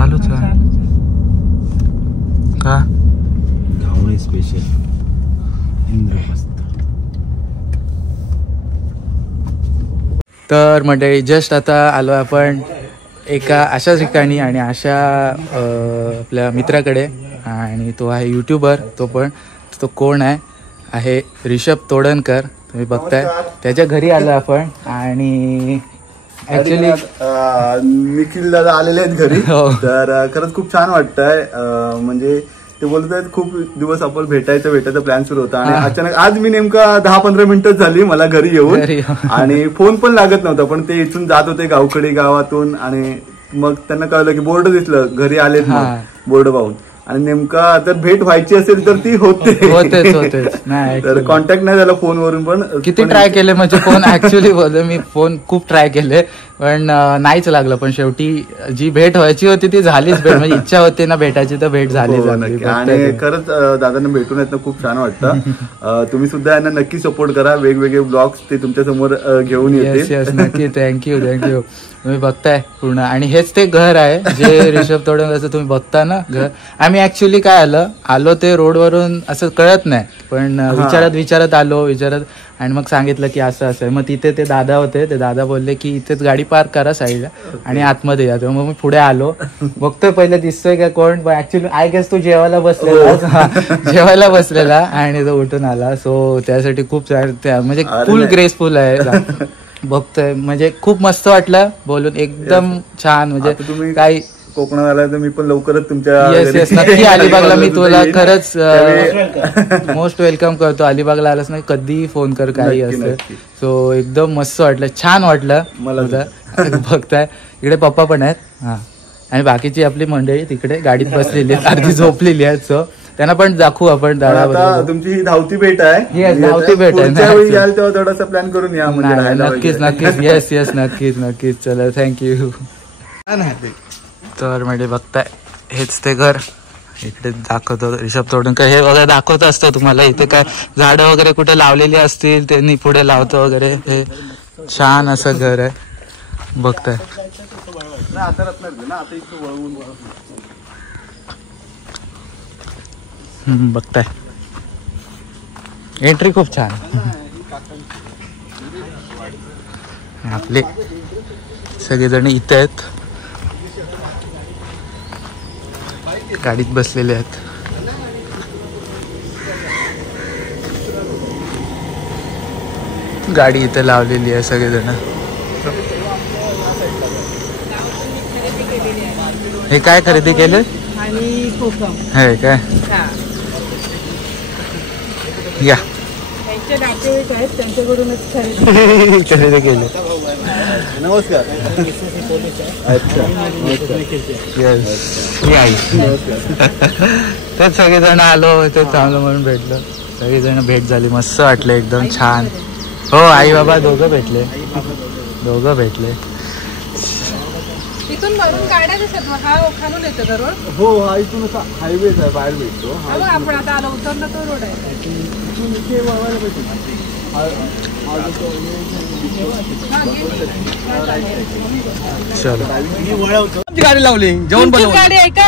चालूच आहे का घावणे स्पेशल इंद्रप्रस्थ. तर मंडळी जस्ट आता आलो आपण एका अशा ठिकाणी आणि अशा आपल्या मित्राकडे, आणि तो आहे यूट्यूबर. तो कोण आहे ऋषभ तोडणकर. तुम्ही बघताय त्याच्या घरी आलो आपण. आणि ऍक्च्युली निखिल दादा आलेले आहेत घरी. तर खरंच खूप छान वाटतंय. म्हणजे ते बोलत आहेत खूप दिवस आपण भेटायचा प्लॅन सुरू होता आणि अचानक आज मी नेमका 10-15 मिनिटं झाली मला घरी येऊन आणि फोन पण लागत नव्हता. पण ते इथून जात होते गावकडे गावातून आणि मग त्यांना कळलं की बोर्ड दिसलं घरी आलेत बोर्ड पाहून. आणि नेमका जर भेट व्हायची असेल तर ती होतेच. तर कॉन्टॅक्ट नाही झाला फोनवरून. पण किती ट्राय केले म्हणजे फोन ऍक्च्युअली बोलतो मी फोन खूप ट्राय केले पण नाहीच लागलं. पण शेवटी जी भेट व्हायची होती ती झालीच. भेट म्हणजे इच्छा होती ना भेटायची तर भेट झाली. आणि खरंच दादांना भेटून येत खूप छान वाटतं. तुम्ही सुद्धा यांना नक्की सपोर्ट करा. वेगवेगळे ब्लॉग्स ते तुमच्या समोर घेऊन येते. नक्की. थँक्यू. तुम्ही बघताय पूर्ण. आणि हेच ते घर आहे जे ऋषभ तोडणकरचं तुम्ही बघता ना घर. आम्ही ऍक्च्युअली काय आलो ते रोडवरून असं कळत नाही पण विचारत आलो आणि मग सांगितलं की असं आहे. मग तिथे ते दादा होते. ते दादा बोलले की इथेच गाडी पार्क करा साईडला आणि आतमध्ये या. मग मी पुढे आलो बघतोय पहिले दिसतोय का कोण. पण ऍक्च्युली आय गेस तो जेवायला बसलेला आणि तो उठून आला. सो त्यासाठी खूप म्हणजे फुल ग्रेसफुल आहे. बघतोय म्हणजे खूप मस्त वाटलं बोलून. एकदम छान. म्हणजे तुम्ही काही कोकणात आला तर मी पण लवकरच तुमच्या नक्की अलिबागला मी तुला खरंच मोस्ट वेलकम करतो. अलिबागला आलास नाही कधी फोन कर काही असतं. सो एकदम मस्त वाटलं छान वाटलं मला. बघताय इकडे पप्पा पण आहेत आणि बाकीची आपली मंडळी तिकडे गाडीत बसलेली आहेत अर्धी झोपलेली आहेत. सो त्यांना पण दाखवू आपण. दादा तुमची ही धावती भेट आहे. धावती भेट आहे. याल तेव्हा थोडासा प्लॅन करून या. नक्कीच. नक्कीच. चला थँक्यू. तर म्हणजे बघताय हेच ते घर इकडे दाखवतो ऋषभ तोडणकर. हे वगैरे दाखवत असतं तुम्हाला. इथे काय झाडं वगैरे कुठे लावलेली असतील त्यांनी पुढे लावतो वगैरे. हे छान असं घर आहे. बघताय बघताय एंट्री खूप छान. आपले सगळेजण इथे आहेत गाडीत बसलेले आहेत. गाडी इथे लावलेली आहे सगळेजण. हे काय खरेदी केले हे काय या खरेदी केले. नमस्कार. तेच सगळेजण आलो ते चांगलं म्हणून भेटलो. सगळेजण भेट झाली मस्त वाटलं एकदम छान. हो आई बाबा दोघं भेटले. इथून भरून गाड्या दिसत मग हा खालून येतो का रोड? हो हा इथून हायवेच आहे बाहेर भेटतो. आपण आता आलो उतरला तो रोड आहे. इथून इथे वळवायला भेटतो. गाडी लावली जेवण गाडी आहे का?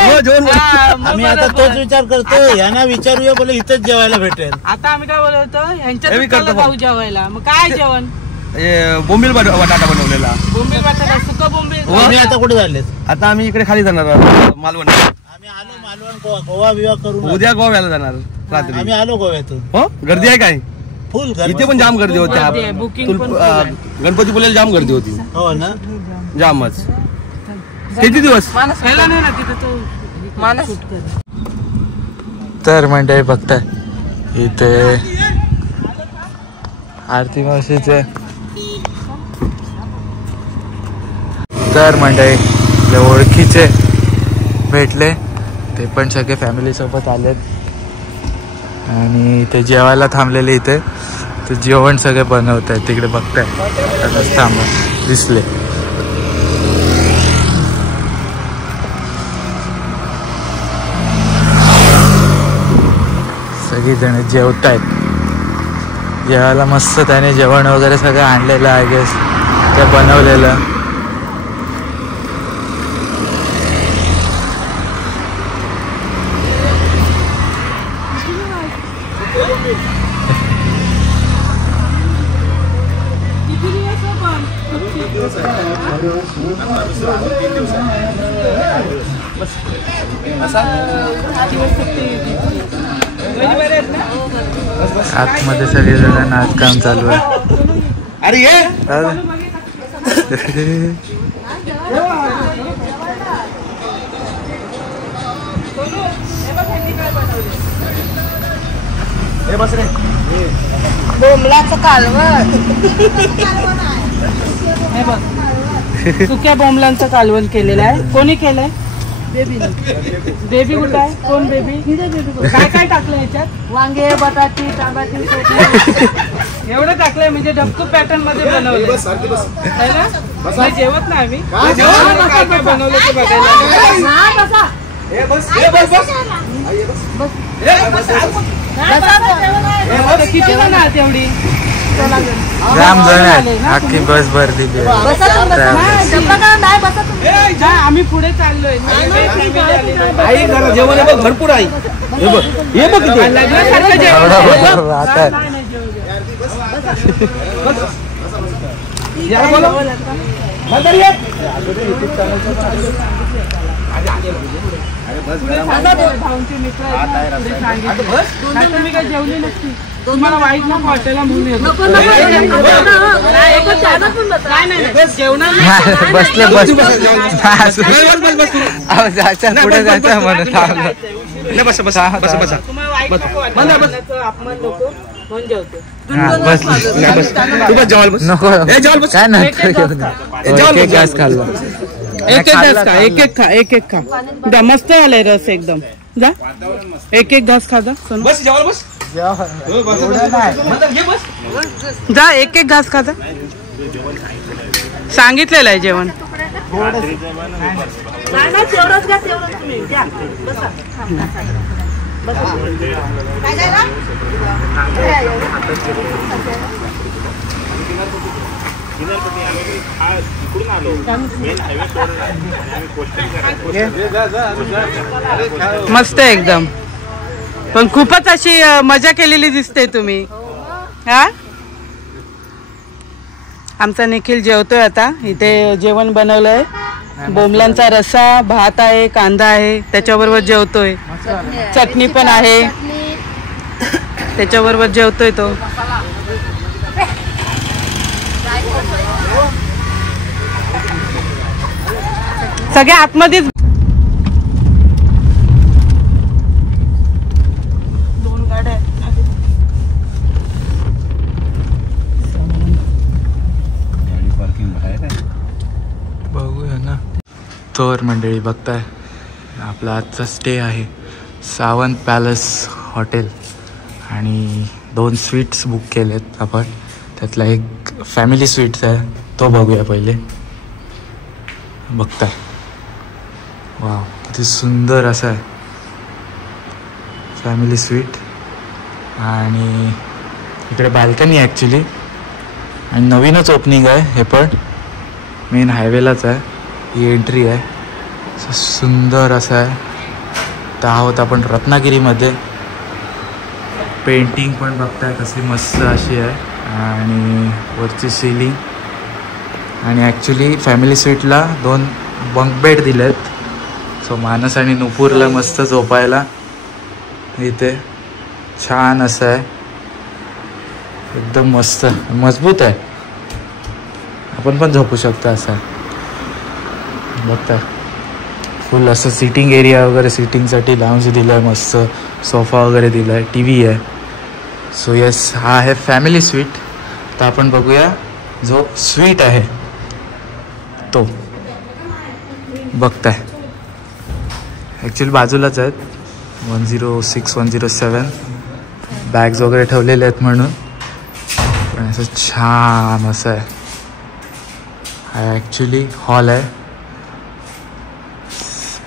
आम्ही आता तोच विचार करतो. यांना विचारूया बोले इथेच जेवायला भेटेल. आता आम्ही काय बोलतो ह्यांच्यात जाऊ जेवायला. मग काय जेवण? बोंबील बटाटा बनवलेला. बोंबील बटाटा सुका बोंबील. आम्ही आता कुठे झाले? आता आम्ही इकडे खाली जाणार मालवण. आम्ही आलो मालवण गोवा विवाह करून उद्या गोव्याला जाणार रात्री. आम्ही आलो गोव्यातून. हो गर्दी आहे काय? फुल. इथे पण जाम गर्दी होती. गणपती पुण्याला जाम गर्दी होती. हो ना जामच. किती दिवस? तर मंडळी बघताय इथे आरती मावशीचे. तर मंडळी आपल्या ओळखीचे भेटले ते पण सगळे फॅमिली सोबत आलेत आणि ते जेवायला थांबलेले इथे. ते जेवण सगळे बनवत आहेत तिकडे. बघताय थांबा दिसले. सगळीजण जेवत आहेत. जेवायला मस्त त्याने जेवण वगैरे सगळं आणलेलं आय गेस ते बनवलेलं. आतमध्ये सगळे जण नाचकाम चालू आहे. अरे ये बस रे. बोंबलाचं कालवण. हे बघ सुक्या बोंबलांचं कालवण केलेलं आहे. कोणी केलंय? बेबी कुठं आहे? कोण बेबी? काय काय टाकलं याच्यात? वांगे, बटाटी, टमाटी, एवढं टाकलंय म्हणजे डबकू पॅटर्न मध्ये बनवलं. जेवत नाही आम्ही काय काय बनवलं ते बघायला. किती जण आहात एवढी? जाम जण आहे. अख्खी बस भरली. आम्ही पुढे चाललोय. आई घरा जेवण आहे बघ भरपूर आई. हे बघ हे बघ किती लग्नासारखं जेवण. आता भाऊंचे मित्र तुम्ही काय जेवली नसती. तुम्हाला वाईट नको वाटायला म्हणून जेवणार बसलं पुढे जायचं म्हणून तुम्हाला वाईट नको वाटायचं अपमान नको म्हणून जेवतो. नको काय नंतर एक घास खाल्ला. एक एक खा. मस्त आलाय रस एकदम. जा एक घास खा. जा सोनू बस जेवायला बस. जा एक घास खा. जा सांगितलेलं आहे जेवण. मस्त एकदम. पण खूपच अशी मजा केलेली दिसते तुम्ही. हा आमचा निखिल जेवतोय आता. इथे जेवण बनवलंय. बोंबलांचा रस्सा, भात आहे, कांदा आहे, त्याच्याबरोबर जेवतोय. चटणी पण आहे, त्याच्याबरोबर जेवतोय तो. सगळ्या आतमध्येच दोन गाड्या बघूया ना. तर मंडळी बघताय आपला आजचा स्टे आहे सावंत पॅलेस हॉटेल. आणि 2 स्वीट्स बुक केलेत आपण. त्यातला एक फॅमिली स्वीट्स आहे तो बघूया पहिले. बघताय वाव किती सुंदर असं आहे फॅमिली स्वीट. आणि इकडे बाल्कनी आहे ॲक्च्युली. आणि नवीनच ओपनिंग आहे हे पण. मेन हायवेलाच आहे ही एंट्री आहे. सुंदर असं आहे. तर आहोत आपण रत्नागिरीमध्ये. पेंटिंग पण बघताय कसली मस्त अशी आहे. आणि वरची सिलिंग. आणि ॲक्च्युली फॅमिली स्वीटला 2 बंक बेड दिलेत. सो मानस आणि नुपूरला मस्त झोपायला इथे छान असं आहे. एकदम मस्त मजबूत आहे. आपण पण झोपू शकतो असं. बघता फुल असं सिटिंग एरिया वगैरे. सिटिंगसाठी लाऊंज दिलं आहे. मस्त सोफा वगैरे दिला आहे. टी व्ही आहे. सो येस हा आहे फॅमिली स्वीट. तर आपण बघूया जो स्वीट आहे तो. बघताय ॲक्च्युली बाजूलाच आहेत. 106 107 बॅग्स वगैरे ठेवलेले आहेत म्हणून. पण असं छान असं आहे. हा ॲक्च्युली हॉल आहे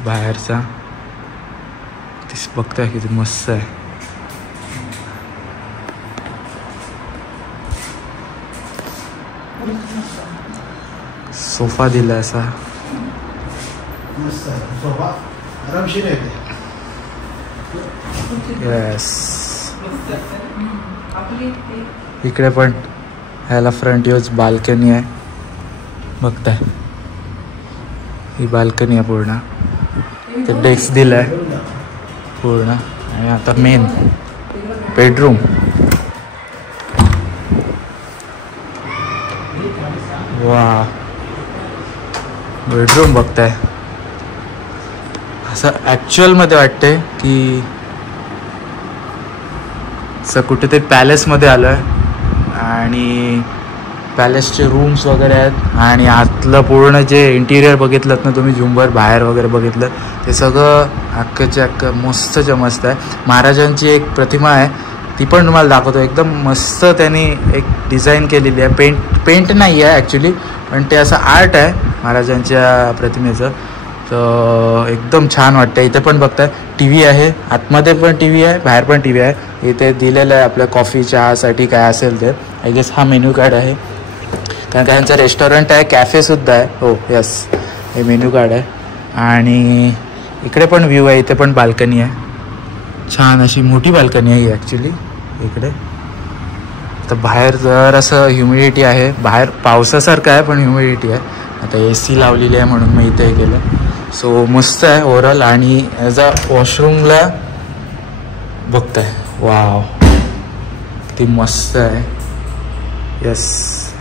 बाहेरचा. बघताय किती मस्त आहे. सोफा दिला असा. येस इकडे पण ह्याला फ्रंट यूज बाल्कनी आहे. बघताय ही बाल्कनी आहे पूर्ण, ते डेस्क दिलाय पूर्ण. आणि आता मेन बेडरूम. वा, बेडरूम बघताय असं ॲक्च्युअलमध्ये वाटतंय की असं कुठेतरी पॅलेसमध्ये आलो आहे. आणि पॅलेसचे रूम्स वगैरे आहेत आणि आतलं पूर्ण जे इंटिरियर बघितलं ना तुम्ही, झुंबर बाहेर वगैरे बघितलं, ते सगळं अख्खच्या अख्खं मस्तच्या मस्त आहे. महाराजांची एक प्रतिमा आहे, ती पण तुम्हाला दाखवतो. एकदम मस्त त्यांनी एक डिझाईन केलेली आहे. पेंट नाही आहे ॲक्च्युली, पण ते असं आर्ट आहे महाराजांच्या प्रतिमेचं. तर एकदम छान वाटतं. इथे पण बघताय टी व्ही आहे, आतमध्ये पण टी व्ही आहे, बाहेर पण टी व्ही आहे. इथे दिलेलं आहे आपल्या कॉफी चहासाठी काय असेल ते. आय गेस हा मेन्यू कार्ड आहे, कारण त्यांचं रेस्टॉरंट आहे, कॅफेसुद्धा आहे. हो यस, हे मेन्यू कार्ड आहे. आणि इकडे पण व्ह्यू आहे, इथे पण बाल्कनी आहे, छान अशी मोठी बाल्कनी आहे ॲक्च्युली इकडे. तर बाहेर जर असं ह्युमिडिटी आहे, बाहेर पावसासारखं आहे पण ह्युमिडिटी आहे. आता AC लावलेली आहे म्हणून मी इथे केलं. सो मस्त आहे ओव्हरऑल. आणि ॲज अ वॉशरूमला बघताय, वाव ती मस्त आहे. यस,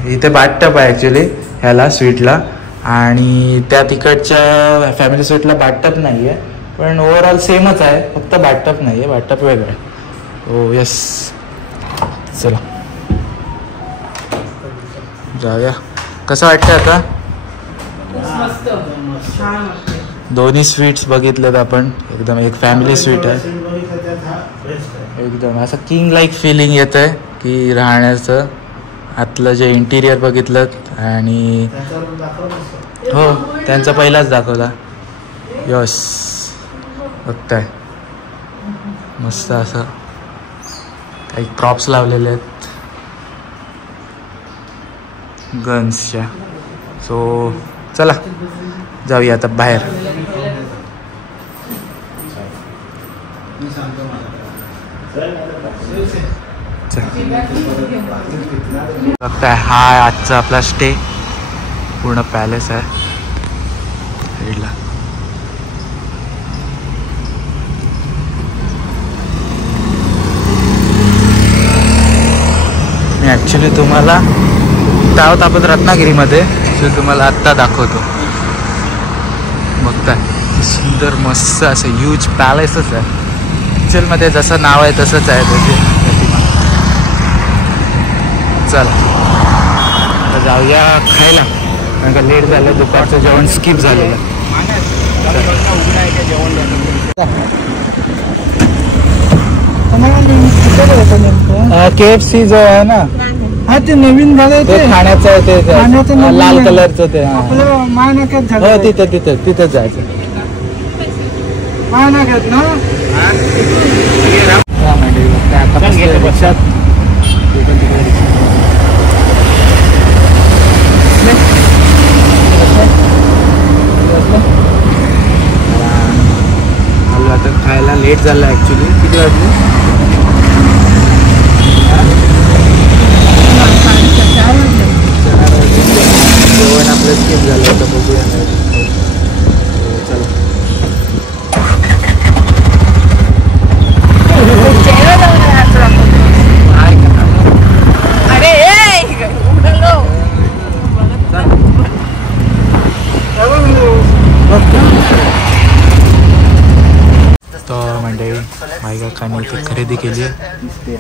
इथे बाथटब आहे ॲक्च्युली ह्याला स्वीटला, आणि त्या तिकडच्या फॅमिली स्वीटला बाथटब नाही आहे, पण ओव्हरऑल सेमच आहे, फक्त बाथटब नाही आहे, बाथटब वेगळं आहे. हो यस, चला जाऊया. कसं वाटतं आता? दोन्ही स्वीट्स बघितलेत आपण, एकदम एक फॅमिली स्वीट आहे, एकदम असं किंग लाईक फिलिंग येतं आहे की राहण्याचं. आतलं जे इंटिरियर बघितलं आणि हो त्यांचा पहिलाच दाखवला. यस, बघताय मस्त असं काही प्रॉप्स लावलेले आहेत गन्सच्या. सो चला जाऊया आता बाहेर. बघताय हा आजचा आपला स्टे, पूर्ण पॅलेस आहे साईडला. मी ॲक्च्युली तुम्हाला आहोत आपण रत्नागिरीमध्ये, जो तुम्हाला आत्ता दाखवतो. बघताय सुंदर मस्त असं ह्यूज पॅलेसच आहे ॲक्च्युअलमध्ये, जसं नाव आहे तसंच आहे त्याची प्रतिमा. चला आता जाऊया खायला, कारण का लेट झालं, दुपारचं जेवण स्किप झालेलं. KFC जो आहे ना, हा ते नवीन झालंय, ते खाण्याचं आहे, ते लाल कलरचं ते. हो तिथं जायचं. आता खायला लेट झालं ॲक्च्युली. किती वाजले? जेवण आपलं स्किप झालं होतं, बघूया. चला तर मंडळी भाई काकांनी इथे खरेदी केली आहे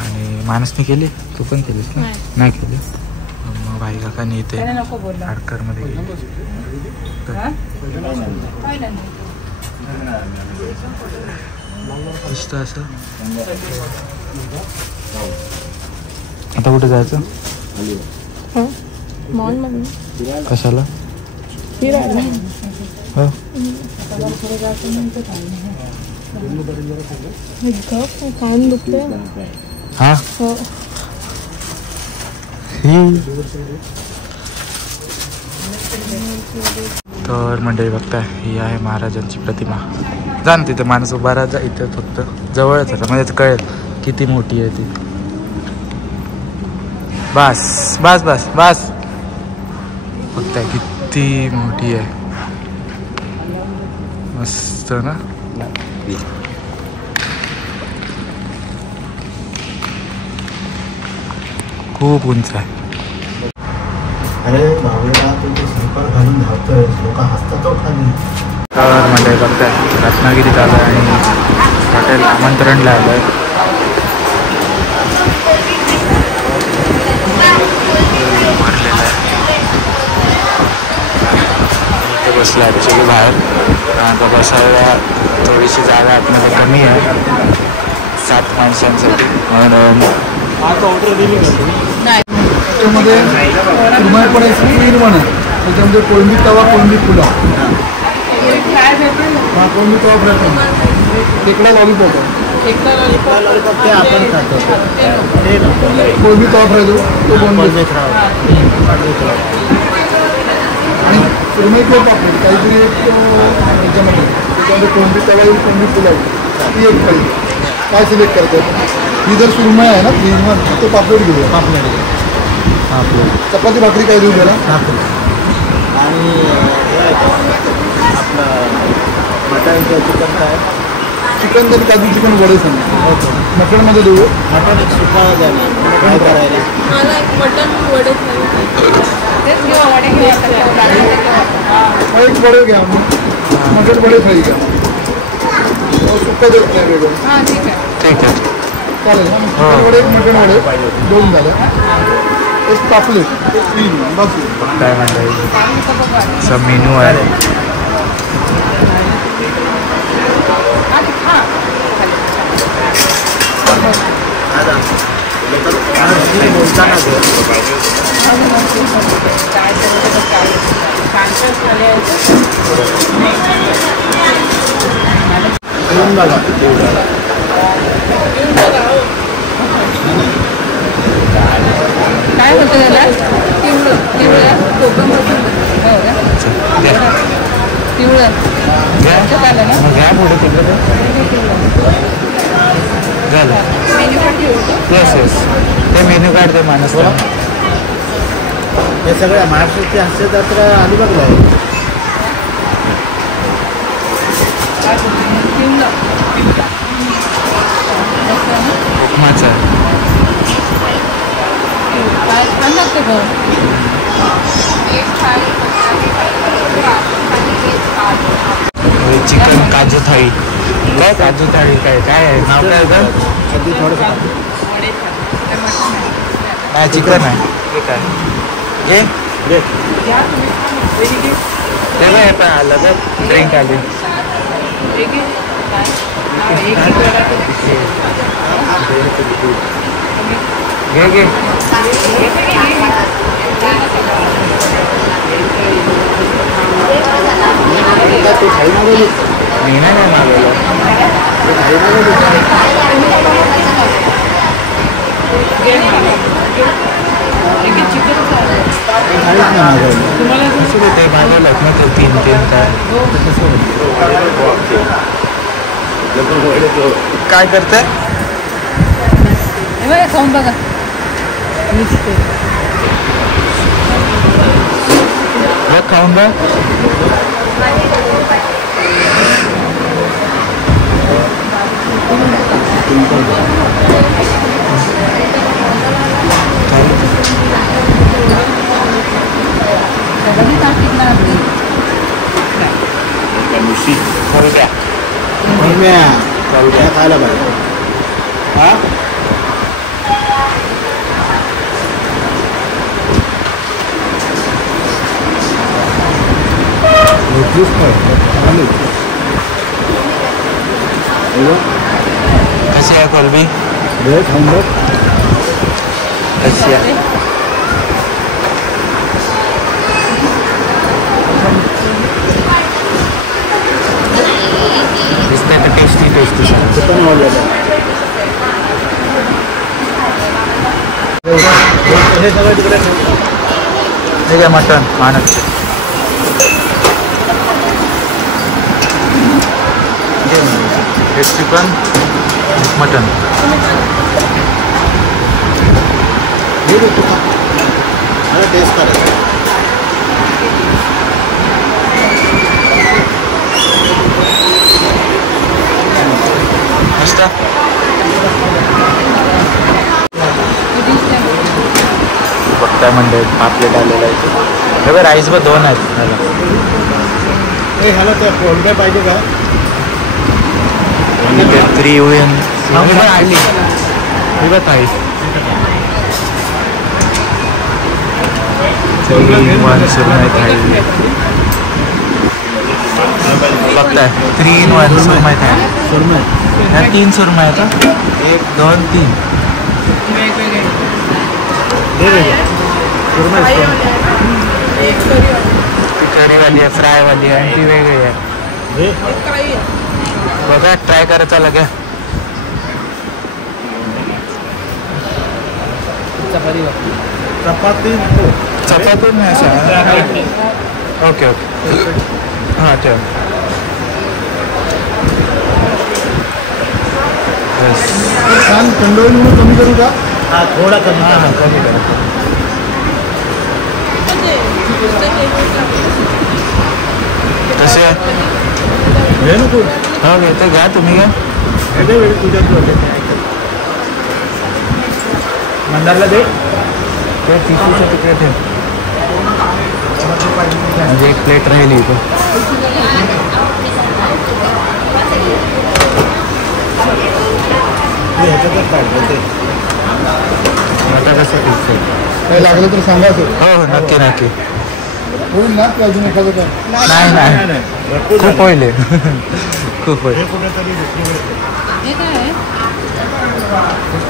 आणि मानसने केली, तू पण केलीस ना? नाही केली. मग भाई काकांनी इथे आडकरमध्ये गेली. मस्त असं. आता कुठे जायचं? कशाला? हो हा. तर मंडळी बघताय, ही आहे महाराजांची प्रतिमा. जा ना तिथे, माणूस उभा राहा इथे, फक्त जवळच आहे म्हणजे कळेल किती मोठी आहे ती. बस बस बस बस, बघताय किती मोठी आहे. मस्त ना. खूप उंच आहे. अरे बाबूला तू ते स्लीपर घालून धावतोय, लोक हसतात तो खाली. तर म्हणजे बघताय रत्नागिरी चालू आहे आणि हॉटेल आमंत्रणला आलं आहे. भरलेलं आहे. इथे बसलं ॲक्च्युली बाहेर, आता बसायला थोडीशी जागा आतमध्ये कमी आहे 7 माणसांसाठी. म्हणून त्याच्यामध्ये कुरमाई पडायची निर्माण आहे. त्याच्यामध्ये कोळंबी तवा, कोळंबी पुलाव, कोळंबी तवा फ्राय पण, इकडे लॉलीपॉप आहे. ते आपण खातो, कोळंबी तवा फ्राय देऊ तो कोळंबी आणि कुरमाई किंवा पापड काहीतरी एक ह्याच्यामध्ये, त्याच्यामध्ये कोळंबी तवा येईल, कोळंबी पुलाव ती एक पाहिजे. काय सिलेक्ट करतात? ही जर सुरमई आहे ना फ्रीजवर तो पापलेट घेऊया. पापलेट चपाती भाकरी काय देऊ त्याला? आणि आपलं मटन चिकन काय? चिकन तर काजू चिकन वडे सांगा. मटनमध्ये देऊ. मटन एक सुका झालं काय करायला? मला एक मटन वडे एक वडे घ्या, मटन वडे फ्राई घ्या. सुका देत नाही वेगळं. ठीक आहे चालेल. चिकन वडे, मटन वडे 2 झाले. एक पापलेट, एक फ्रीज बस. काय म्हणता येईल असा मेनू आहे. काय होतं त्याला? पिवळं कोकम पिवळं झालं ना. घ्या पुढे तिकडे झालं. मेन्यू कार्ड घेऊ. येस येस ते मेन्यू कार्ड ते माणूस. हे सगळ्या महाराष्ट्राची हास्य जत्रा अलिबागला आहे. उपमाचं आहे. छान लागतं गं. चिकन काजू थाळी. काय काजू थाळी काय काय आहे नाव काय आहे? नाही चिकन आहे. ठीक आहे हे काय पण आलं तर ड्रिंक आली. घे घे. मी नाही मागवलं. ते मागवलं ना ते 3 काय करताय? खाऊन बघा. खाऊन बघ. खायला पाहिजे. हा कशी आहे कोलबी? खाऊन बघ कशी आहे. दिसतंय तर टेस्टी टेस्टी. हे सगळं तिकडे ठीक आहे. मटन मानसचं चिकन मटन. टेस्ट करायचं. वाजता? बघताय म्हणजे पापलेट आलेला आहे ते. राईस व 2 आहेत. ह्याला पाहिजे का? 3 आणली थाळी. 3-in-1 सुरमई थाळी बघताय. 3-in-1 सुरमई थाळी. ह्या 3 सुरमई आहेत. 1, 2, 3 करीवाली आहे, फ्रायवाली आहे, ती वेगळी आहे. बघा ट्राय करायचा लगे. चपाती चपाती नाही असं. ओके हां ठेव. छान थंड होईल म्हणून कमी करू का? हा थोडा कमी. हां कमी करा. कसे घे नको. हो घेते घ्या तुम्ही घ्या. मंदारला दे. ते टिश्यूचं तिकडे ठेव. म्हणजे 1 प्लेट राहिली इथं. आता कसं टिकतं काही लागलं तर सांगा. हो नक्की नक्की. होईल ना की अजून एखादं काय? नाही खूप होईल खूप होईल. हे काय आहे?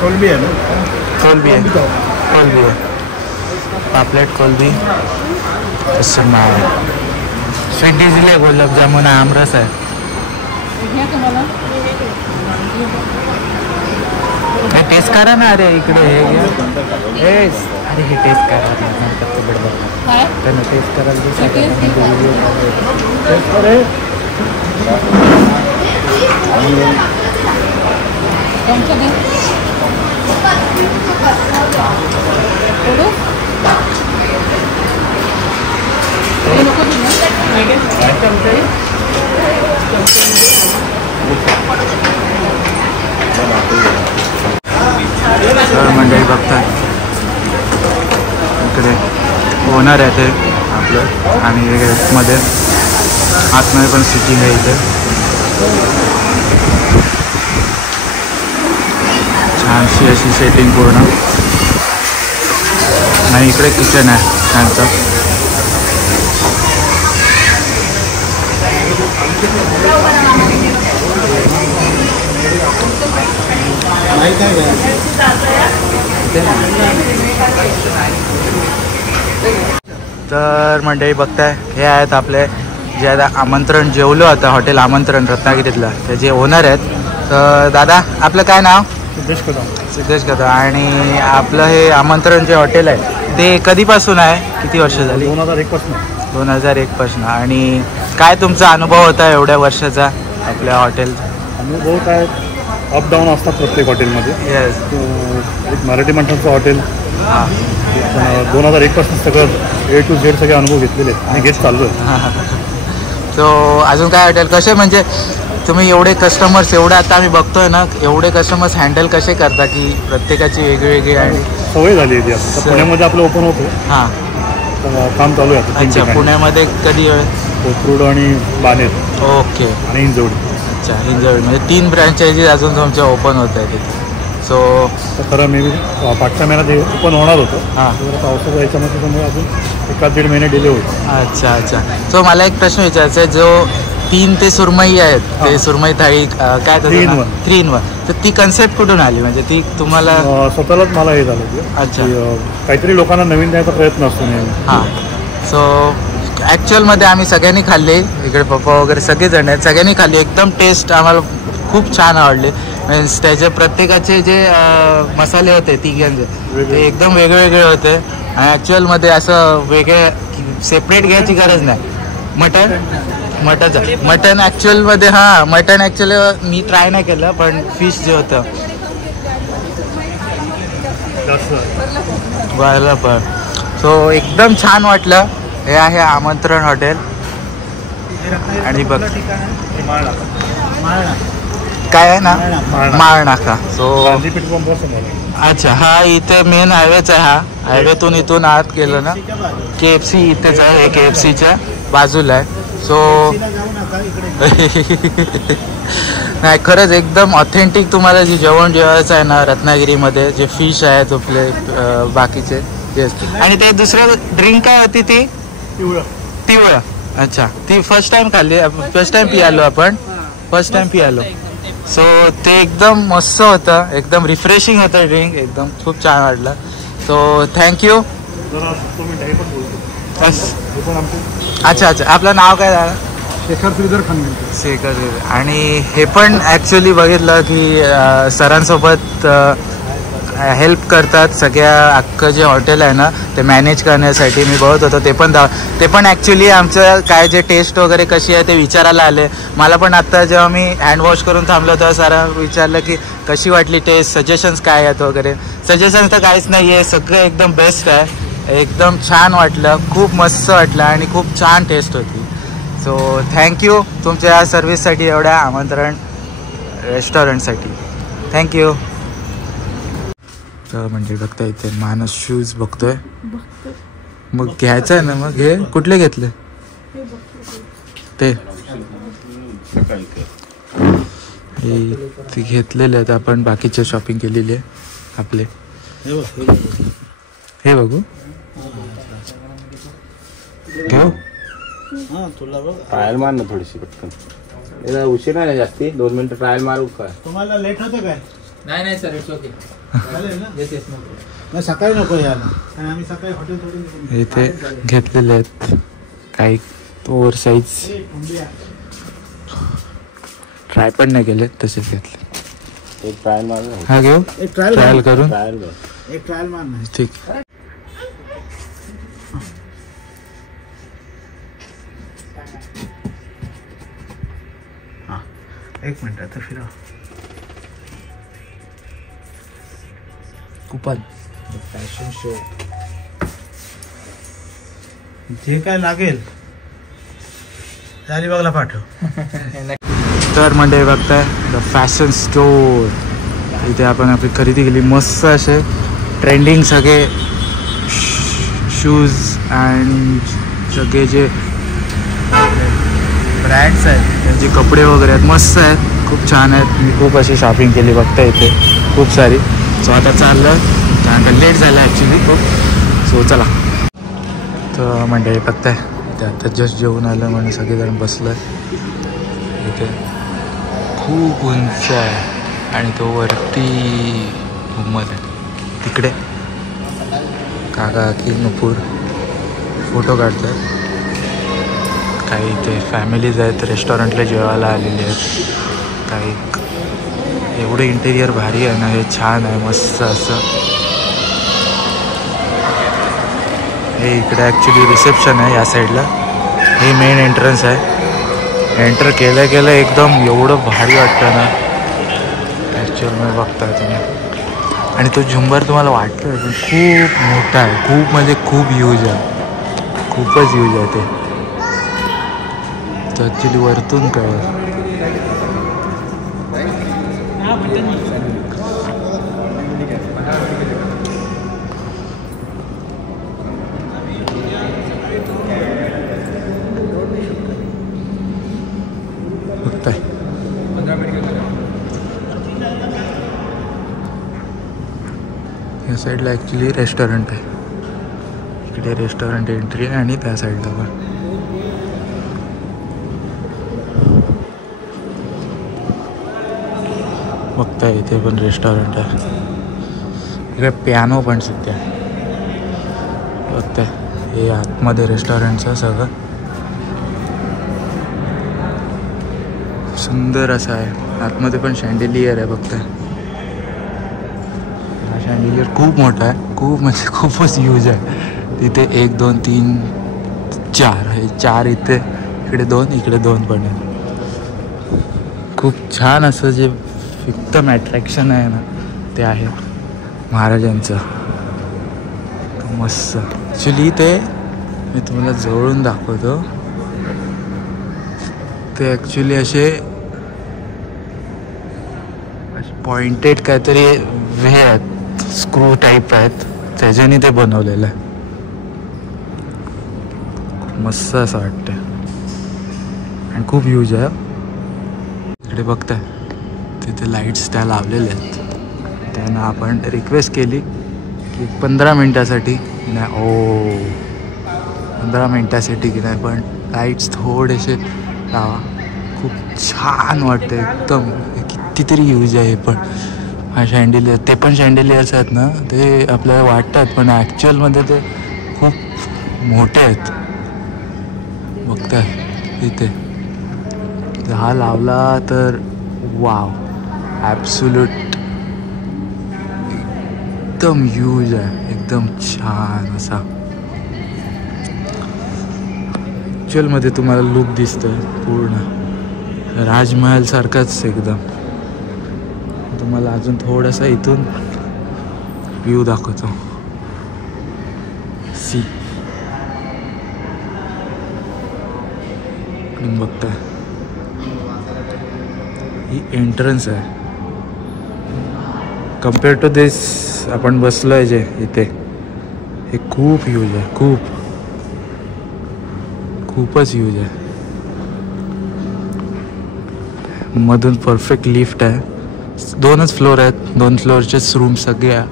कोलंबी आहे ना? कोलंबी आहे. पापलेट कोलंबी स्वीट डिझेल आहे. गुलाबजामुन आहे. आमरस आहे. घ्या तुम्हाला. हे टेस्ट करा ना. अरे इकडे हे घ्या. अरे हे टेस्ट करा नंतर ते बरोबर काय? त्यांना टेस्ट करायला चमचा घे. थोडं हे नको मंडळी बघताय इकडे ओनर आहे ते आपलं. आणि मध्ये आतमध्ये पण सिटिंग आहे इथे. छानशी अशी सेटिंग पूर्ण. आणि इकडे किचन आहे छानचं. तर मंडळी बघताय हे आहेत आपले जे आता आमंत्रण जेवलो आता हॉटेल आमंत्रण रत्नागिरीतलं ते जे ओनर आहेत. तर दादा आपलं काय नाव? सिद्धेश कदम. आणि आपलं हे आमंत्रण जे हॉटेल आहे ते कधीपासून आहे? किती वर्ष झाली? 2001 पासून. आणि काय तुमचा अनुभव होता एवढ्या वर्षाचा आपल्या हॉटेल? अनुभव काय अप डाऊन असतात प्रत्येक हॉटेलमध्ये. येस. एक मराठी माणसांचं हॉटेल. हां 2001 पासून सगळं A to Z सगळे अनुभव घेतलेले आहेत आणि घेत चाललो आहे. सो अजून काय हॉटेल कसे म्हणजे तुम्ही एवढे कस्टमर्स एवढे आता आम्ही बघतोय ना एवढे कस्टमर्स हँडल कसे करता की प्रत्येकाची वेगळी आणि सवय झाली आहे ती. आता पुण्यामध्ये आपलं ओपन होतं. हां काम चालू आहे आता. अच्छा पुण्यामध्ये कधी? कोथरूड आणि बाणेर. ओके. आणि हिंजवडी. अच्छा हिंजवडी म्हणजे 3 फ्रँचायझीज अजून तुमच्या ओपन होत आहे तिथे. सो खरं मे बी 5-6 महिन्यात ओपन होणार होतं. हां पावसाच्या याच्यामध्ये त्यामुळे अजून 1-1.5 महिने डिले होईल. अच्छा. सो मला एक प्रश्न विचारायचा आहे. जो 3 ते सुरमई आहेत ते सुरमई थाळी काय 3-in-1 तर ती कन्सेप्ट कुठून आली? म्हणजे ती तुम्हाला स्वतःलाच मला हे झालं. अच्छा. काहीतरी लोकांना नवीन द्यायचा प्रयत्न असतो नेहमी. हां. सो ॲक्च्युअलमध्ये आम्ही सगळ्यांनी खाल्ले इकडे पप्पा वगैरे सगळेजण आहेत सगळ्यांनी खाल्ले. एकदम टेस्ट आम्हाला खूप छान आवडले. मीन्स त्याचे प्रत्येकाचे जे मसाले होते तिघांचे ते एकदम वेगळे होते. आणि ॲक्च्युअलमध्ये असं वेगळे सेपरेट घ्यायची गरज नाही. मटन ॲक्च्युअलमध्ये मटन ॲक्च्युअली मी ट्राय नाही केलं पण फिश जे होतं व्हायला पण. सो एकदम छान वाटलं. हे आहे आमंत्रण हॉटेल. आणि बघ काय आहे ना माळ नाका. सो अच्छा हा इथे मेन हायवेच आहे. हा हायवेतून इथून आत गेलं ना KFC इथेच आहे. हे KFCच्या बाजूला आहे. सो नाही खरंच एकदम ऑथेंटिक तुम्हाला जे जेवण जेवायचं आहे ना रत्नागिरीमध्ये, जे फिश आहेत आपले बाकीचे येस. आणि ते दुसरं ड्रिंक काय होती ती तिवळं. अच्छा ती फर्स्ट टाइम खाल्ली, फर्स्ट टाइम पियालो आपण, फर्स्ट टाइम पियालो. सो ते एकदम मस्त होतं, एकदम रिफ्रेशिंग होतं ड्रिंक, एकदम खूप छान वाटलं. So thank you. अच्छा अच्छा आपलं नाव काय झालं? शेखर श्रीधर खानविलकर. शेखर. आणि हे पण ॲक्च्युली बघितलं की सरांसोबत हेल्प करतात सगळ्या अख्खं जे हॉटेल आहे ना ते मॅनेज करण्यासाठी. मी बघत होतो ते पण ॲक्च्युली आमचं काय जे टेस्ट वगैरे कशी आहे ते विचारायला आले. मला पण आत्ता जेव्हा मी हँड वॉश करून थांबलो तेव्हा सरांना विचारलं की कशी वाटली टेस्ट, सजेशन्स काय आहेत वगैरे. सजेशन्स तर काहीच नाही आहे, सगळं एकदम बेस्ट आहे, एकदम छान वाटलं, खूप मस्त वाटलं आणि खूप छान टेस्ट होती. सो थँक्यू तुमच्या या सर्विससाठी, एवढ्या आमंत्रण रेस्टॉरंटसाठी थँक्यू. तर म्हणजे बघता इथे मानस शूज बघतोय, मग घ्यायचं आहे ना, मग हे कुठले घेतले ते घेतलेले आहेत आपण, बाकीचे शॉपिंग केलेली आहे आपले. हे बघू घेऊ. ट्रायल मार ना थोडीशी पटकन, उशीर नाही जास्ती, 2 मिनिटं ट्रायल मारू का? तुम्हाला लेट होतं काय? नाही सर इट्स ओके. सकाळी नको यायला, आम्ही सकाळी हॉटेल सोडून इथे घेतलेले आहेत काही ओव्हर साईज, ट्राय पण नाही केले, तसेच घेतले. एक ट्रायल मार. हा घेऊ, एक ट्रायल करून एक ट्रायल मारणार. ठीक. एक मिनिट आता फिरा. कुपन फॅशन शो जे काय लागेल अलिबागला पाठव. तर म्हणजे बघताय द फॅशन स्टोर, इथे आपण आपली खरेदी केली. मस्त असे ट्रेंडिंग सगळे शूज अँड सगळे जे ब्रँड्स आहेत त्यांचे कपडे वगैरे आहेत, मस्त आहेत, खूप छान आहेत. मी खूप अशी शॉपिंग केली बघता इथे खूप सारी. सो आता चाललं, कारण लेट झालं ॲक्च्युली खूप. सो चला. तर म्हणजे बघताय ते आता जस्ट जेवून आलं म्हणून सगळेजण बसलं. इथे खूप उंच आहे आणि तो वरती घुमत आहे. तिकडे काका की नुपूर फोटो काढतात. काही इथे फॅमिलीज आहेत, रेस्टॉरंटला जेवायला आलेले आहेत. काही एवढं इंटेरियर भारी आहे ना, हे छान आहे, मस्त असं. हे इकडे ॲक्च्युली रिसेप्शन आहे या साईडला, हे मेन एंट्रन्स आहे. एंटर केलं एकदम एवढं भारी वाटतं ना ॲक्च्युअलमध्ये बघताय तुम्ही. आणि तो झुंबर तुम्हाला वाटतं पण खूप मोठा आहे, खूप म्हणजे खूप यूज आहे, खूपच यूज आहे ते. तर ॲक्च्युली वरतून काय बघताय. या साईडला ॲक्च्युली रेस्टॉरंट आहे, इकडे रेस्टॉरंट एंट्री आहे आणि त्या साईडला पण बघताय इथे पण रेस्टॉरंट आहे. इकडे पियानो पण सध्या बघताय. हे आतमध्ये रेस्टॉरंटचं सगळं सुंदर असं आहे. आतमध्ये पण शँडेलियर आहे बघताय. हा शँडेलियर खूप मोठा आहे, खूप म्हणजे खूपच यूज आहे. तिथे 1 2 3 4 हे 4 इथे, इकडे 2, इकडे 2 पण आहे. खूप छान असं जे एकदम अट्रॅक्शन आहे ना ते आहे महाराजांचं, मस्त. ॲक्च्युली ते मी तुम्हाला जवळून दाखवतो. ते ॲक्च्युली असे पॉइंटेड काहीतरी वे आहेत, स्क्रू टाईप आहेत, त्याच्याने ते बनवलेलं आहे. मस्त असं वाटतं आणि खूप यूज आहे. इकडे बघताय तिथे लाईट्स त्या लावलेल्या आहेत. त्यांना आपण रिक्वेस्ट केली की 15 मिनटासाठी नाही, 15 मिनटासाठी की नाही, पण लाईट्स थोडेसे लावा. खूप छान वाटतं एकदम. कितीतरी यूज आहे. पण हा शँडेलियर, ते पण शँडेलियर्स आहेत ना, ते आपल्याला वाटतात पण ॲक्च्युअलमध्ये ते खूप मोठे आहेत. बघताय इथे हा लावला तर वाव, ॲब्सोल्यूट एकदम यूज आहे, एकदम छान असा. ॲक्च्युअलमध्ये तुम्हाला लुक दिसतोय पूर्ण राजमहल सारखाच एकदम. तुम्हाला अजून थोडासा इथून व्ह्यू दाखवतो. सी बघताय ही एंट्रन्स आहे. कम्पेअर टू दिस आपण बसलोय जे इथे, हे खूप यूज आहे, खूपच यूज आहे. मधून परफेक्ट लिफ्ट आहे. 2च फ्लोर आहेत, 2 फ्लोअरचेच रूम्स, सगळ्या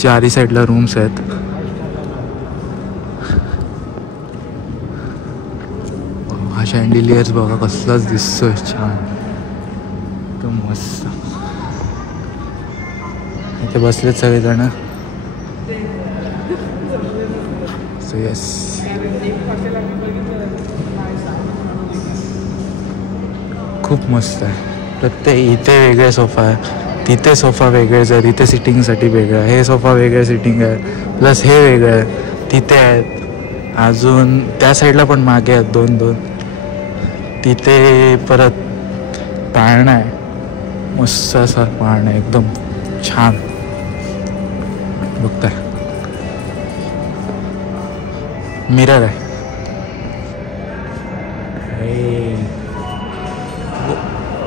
4ही साईडला रूम्स आहेत. हा शँडेलियर्स बघा कसलाच दिसतोय, छान एकदम मस्त. इथे बसलेत सगळेजण. सो यस, खूप मस्त आहे. प्रत्येक इथे वेगळे सोफा आहे, तिथे सोफा वेगळेच आहे, तिथे सिटिंगसाठी वेगळं आहे, हे सोफा वेगळं सिटिंग आहे, प्लस हे वेगळं आहे, तिथे आहेत. अजून त्या साईडला पण मागे आहेत 2-2. तिथे परत पाळणं आहे, मस्त असा पाळणं आहे, एकदम छान. बघताय मिरर आहे.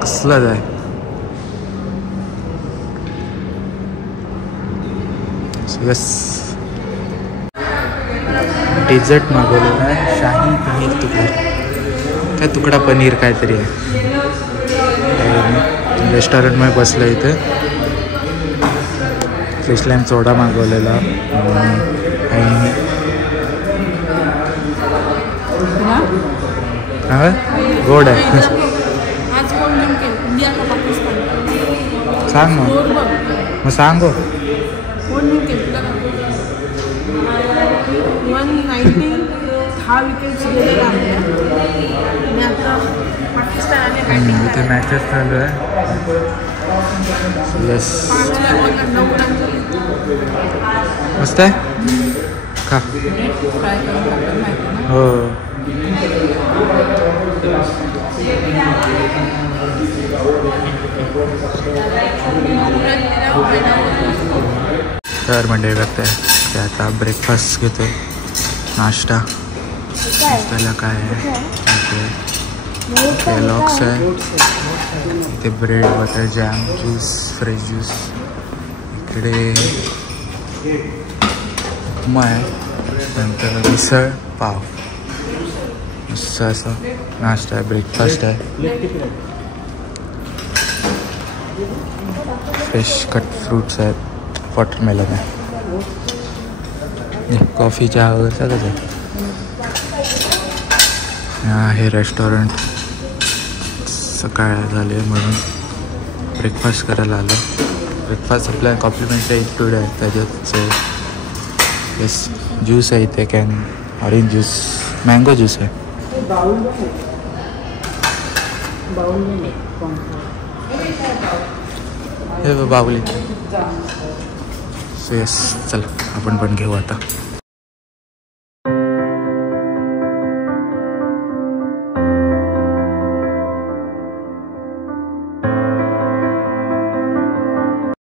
कसलाच आहे. यस, डेझर्ट मागवलेला आहे, शाही पनीर तुकडा, काय तुकडा पनीर काहीतरी आहे. रेस्टॉरंटमध्ये बसलं इथे. फ्रेशलॅम सोडा मागवलेला आणि गोड आहे. सांग मग सांग. 190 10 विकेट्स गेलेला आहे आणि आता पाकिस्तान आणि बॅटिंग इथे मॅचेस चालू आहे. यस, मस्त आहे का? हो, तर मंडळी बघताय ते आता ब्रेकफास्ट घेतोय, नाश्ता. त्याला काय आहे, केलॉग्स आहे, इथे bread, butter, jam, juice, fresh juice. इकडे उपमा आहे, नंतर मिसळ पाव. मस्त असं नाश्ता आहे, ब्रेकफास्ट आहे. फ्रेश कट फ्रूट्स आहेत, वॉटरमेलन आहे, कॉफी, चहा वगैरे सगळंच आहे. हे रेस्टॉरंट सकाळ झाले म्हणून ब्रेकफास्ट करायला आलो. ब्रेकफास्ट आपल्या कॉम्प्लिमेंटरी इन्क्लूड आहे त्याच्यात. सो येस, ज्यूस आहे इथे, can orange juice, mango juice आहे. हे बाहुली. सो येस, चला आपण पण घेऊ आता.